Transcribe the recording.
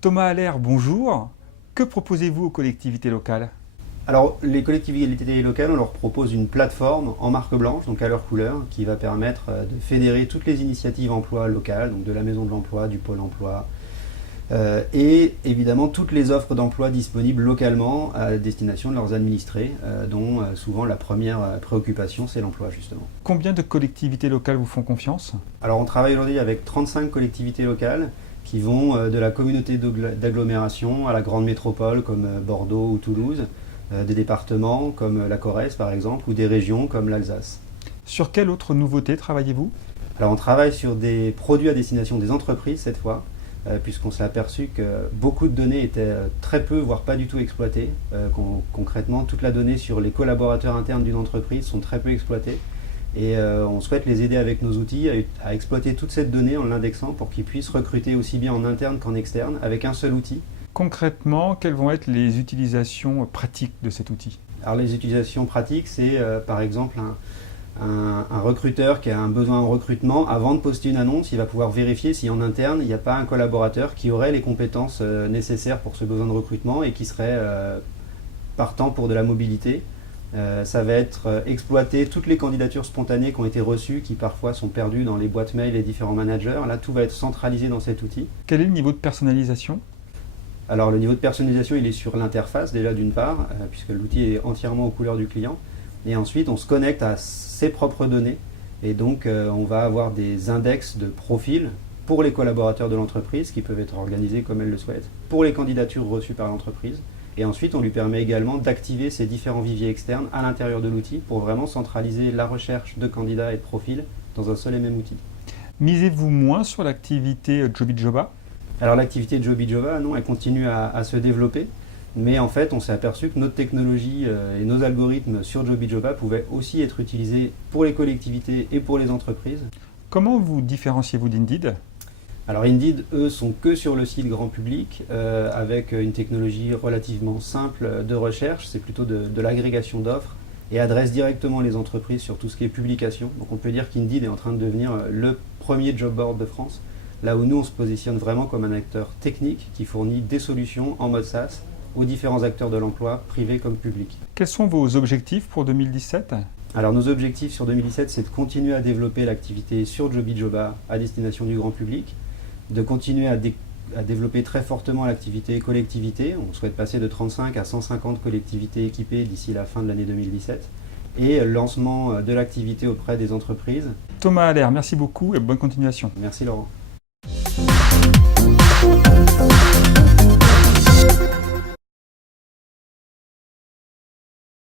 Thomas Allaire, bonjour. Que proposez-vous aux collectivités locales? Alors, les collectivités locales, on leur propose une plateforme en marque blanche, donc à leur couleur, qui va permettre de fédérer toutes les initiatives emploi locales, donc de la Maison de l'Emploi, du Pôle emploi, et évidemment toutes les offres d'emploi disponibles localement à destination de leurs administrés, dont souvent la première préoccupation, c'est l'emploi, justement. Combien de collectivités locales vous font confiance? Alors, on travaille aujourd'hui avec 35 collectivités locales qui vont de la communauté d'agglomération à la grande métropole comme Bordeaux ou Toulouse, des départements comme la Corrèze par exemple, ou des régions comme l'Alsace. Sur quelle autre nouveauté travaillez-vous? Alors on travaille sur des produits à destination des entreprises cette fois, puisqu'on s'est aperçu que beaucoup de données étaient très peu, voire pas du tout exploitées. Concrètement, toute la donnée sur les collaborateurs internes d'une entreprise sont très peu exploitées. Et on souhaite les aider avec nos outils à exploiter toute cette donnée en l'indexant pour qu'ils puissent recruter aussi bien en interne qu'en externe avec un seul outil. Concrètement, quelles vont être les utilisations pratiques de cet outil? Alors les utilisations pratiques, c'est par exemple un recruteur qui a un besoin en recrutement. Avant de poster une annonce, il va pouvoir vérifier si en interne, il n'y a pas un collaborateur qui aurait les compétences nécessaires pour ce besoin de recrutement et qui serait partant pour de la mobilité. Ça va être exploiter toutes les candidatures spontanées qui ont été reçues, qui parfois sont perdues dans les boîtes mail des différents managers. Là, tout va être centralisé dans cet outil. Quel est le niveau de personnalisation? Alors, le niveau de personnalisation, il est sur l'interface déjà d'une part, puisque l'outil est entièrement aux couleurs du client. Et ensuite, on se connecte à ses propres données. Et donc, on va avoir des index de profils pour les collaborateurs de l'entreprise, qui peuvent être organisés comme elles le souhaitent, pour les candidatures reçues par l'entreprise. Et ensuite, on lui permet également d'activer ces différents viviers externes à l'intérieur de l'outil pour vraiment centraliser la recherche de candidats et de profils dans un seul et même outil. Misez-vous moins sur l'activité Jobijoba? Alors l'activité de Jobijoba, non, elle continue à se développer, mais en fait, on s'est aperçu que notre technologie et nos algorithmes sur Jobijoba pouvaient aussi être utilisés pour les collectivités et pour les entreprises. Comment vous différenciez-vous d'Indeed? Alors Indeed, eux, sont que sur le site grand public, avec une technologie relativement simple de recherche. C'est plutôt de l'agrégation d'offres et adresse directement les entreprises sur tout ce qui est publication. Donc on peut dire qu'Indeed est en train de devenir le premier job board de France, là où nous, on se positionne vraiment comme un acteur technique qui fournit des solutions en mode SaaS aux différents acteurs de l'emploi, privés comme publics. Quels sont vos objectifs pour 2017? Alors nos objectifs sur 2017, c'est de continuer à développer l'activité sur Jobijoba à destination du grand public, de continuer à développer très fortement l'activité collectivité. On souhaite passer de 35 à 150 collectivités équipées d'ici la fin de l'année 2017. Et le lancement de l'activité auprès des entreprises. Thomas Allaire, merci beaucoup et bonne continuation. Merci Laurent.